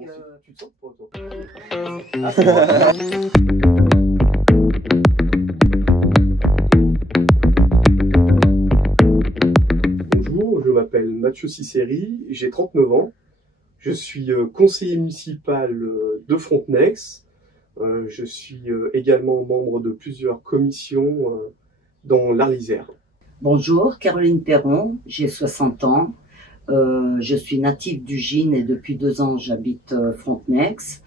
Tu te sens pas toi? Ah, c'est bon. Bonjour, je m'appelle Mathieu Cicéry, j'ai 39 ans. Je suis conseiller municipal de Frontenex. Je suis également membre de plusieurs commissions dans l'Arlisère. Bonjour, Caroline Perron, j'ai 60 ans. Je suis native du Gine et depuis 2 ans j'habite Frontenex.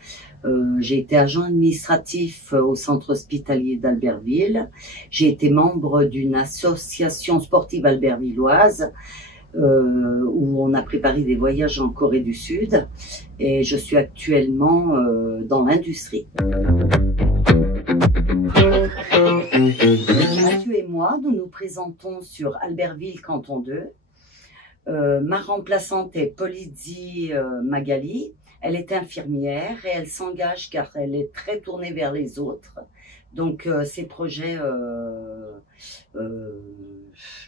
J'ai été agent administratif au centre hospitalier d'Albertville. J'ai été membre d'une association sportive albertvilloise où on a préparé des voyages en Corée du Sud et je suis actuellement dans l'industrie. Mathieu et moi, nous nous présentons sur Albertville, canton 2. Ma remplaçante est Polizzi Magali. Elle est infirmière et elle s'engage car elle est très tournée vers les autres. Donc ses projets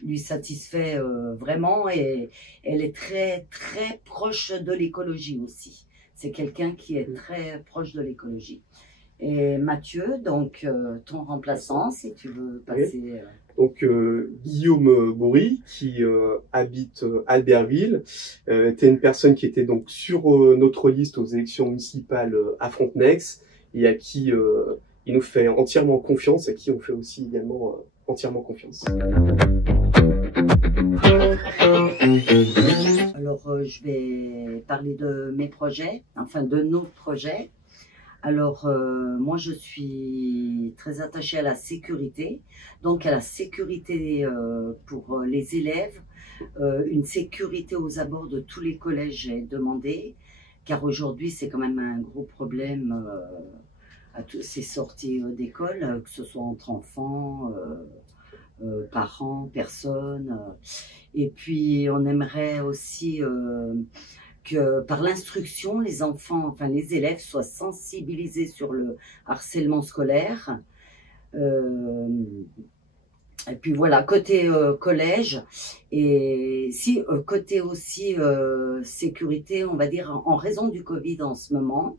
lui satisfait vraiment et elle est très très proche de l'écologie aussi. C'est quelqu'un qui est très proche de l'écologie. Et Mathieu, donc ton remplaçant, si tu veux passer. Donc Guillaume Bourri, qui habite Albertville, était une personne qui était donc sur notre liste aux élections municipales à Frontenex et à qui il nous fait entièrement confiance, à qui on fait aussi également entièrement confiance. Alors je vais parler de mes projets, enfin de nos projets. Alors, moi, je suis très attachée à la sécurité, donc à la sécurité pour les élèves, une sécurité aux abords de tous les collèges est demandée, car aujourd'hui, c'est quand même un gros problème à toutes ces sorties d'école, que ce soit entre enfants, parents, personnes. Et puis, on aimerait aussi que par l'instruction, les enfants, enfin les élèves soient sensibilisés sur le harcèlement scolaire. Et puis voilà, côté collège, et si côté aussi sécurité, on va dire en raison du Covid en ce moment,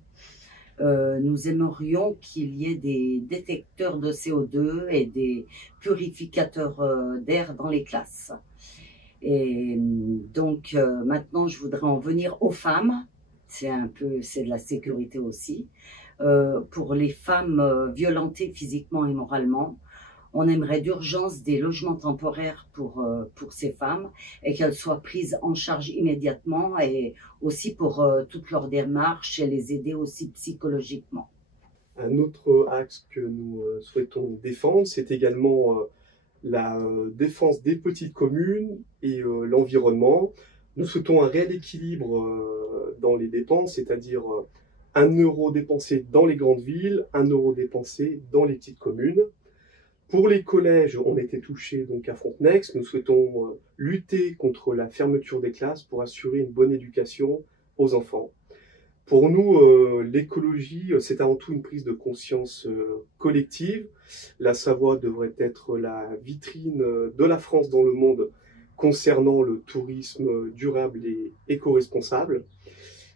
nous aimerions qu'il y ait des détecteurs de CO2 et des purificateurs d'air dans les classes. Et donc maintenant, je voudrais en venir aux femmes. C'est de la sécurité aussi. Pour les femmes violentées physiquement et moralement, on aimerait d'urgence des logements temporaires pour ces femmes et qu'elles soient prises en charge immédiatement et aussi pour toutes leurs démarches et les aider aussi psychologiquement. Un autre axe que nous souhaitons défendre, c'est également la défense des petites communes et l'environnement. Nous souhaitons un réel équilibre dans les dépenses, c'est-à-dire 1 euro dépensé dans les grandes villes, 1 euro dépensé dans les petites communes. Pour les collèges, on était touchés donc à Frontenex. Nous souhaitons lutter contre la fermeture des classes pour assurer une bonne éducation aux enfants. Pour nous, l'écologie, c'est avant tout une prise de conscience collective. La Savoie devrait être la vitrine de la France dans le monde concernant le tourisme durable et éco-responsable.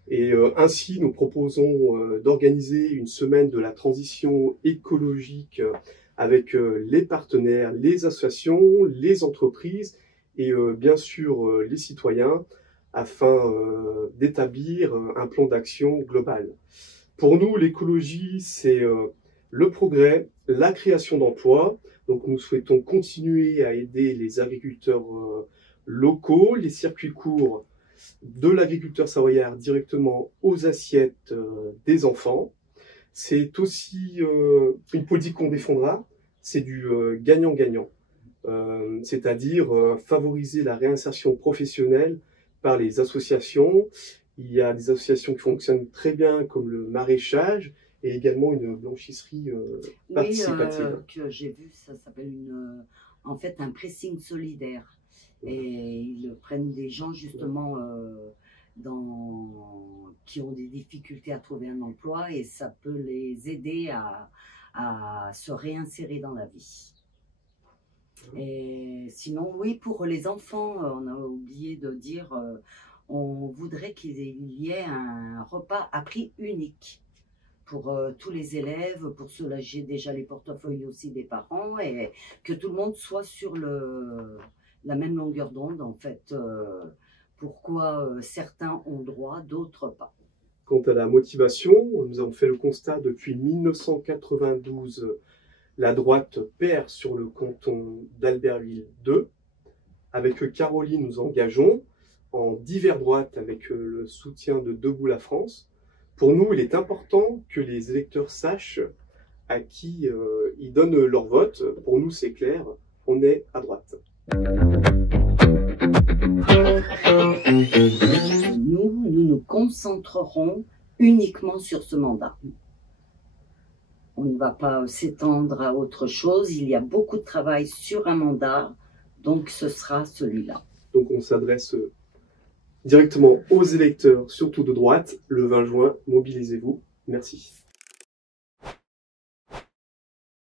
Et ainsi, nous proposons d'organiser une semaine de la transition écologique avec les partenaires, les associations, les entreprises et bien sûr les citoyens, afin d'établir un plan d'action global. Pour nous, l'écologie, c'est le progrès, la création d'emplois. Donc nous souhaitons continuer à aider les agriculteurs locaux, les circuits courts de l'agriculteur savoyard directement aux assiettes des enfants. C'est aussi une politique qu'on défendra, c'est du gagnant-gagnant. C'est-à-dire favoriser la réinsertion professionnelle par les associations. Il y a des associations qui fonctionnent très bien comme le maraîchage et également une blanchisserie participative. Oui, que j'ai vu, ça s'appelle en fait un pressing solidaire. Et ils prennent des gens justement qui ont des difficultés à trouver un emploi et ça peut les aider à se réinsérer dans la vie. Et sinon, oui, pour les enfants, on a oublié de dire, on voudrait qu'il y ait un repas à prix unique pour tous les élèves, pour soulager déjà les portefeuilles aussi des parents et que tout le monde soit sur la même longueur d'onde en fait. Pourquoi certains ont droit, d'autres pas. Quant à la motivation, nous avons fait le constat depuis 1992, la droite perd sur le canton d'Albertville 2. Avec Caroline, nous engageons en divers droite avec le soutien de Debout la France. Pour nous, il est important que les électeurs sachent à qui ils donnent leur vote. Pour nous, c'est clair, on est à droite. Nous nous concentrerons uniquement sur ce mandat. On ne va pas s'étendre à autre chose. Il y a beaucoup de travail sur un mandat, donc ce sera celui-là. Donc on s'adresse directement aux électeurs, surtout de droite. Le 20 juin, mobilisez-vous. Merci.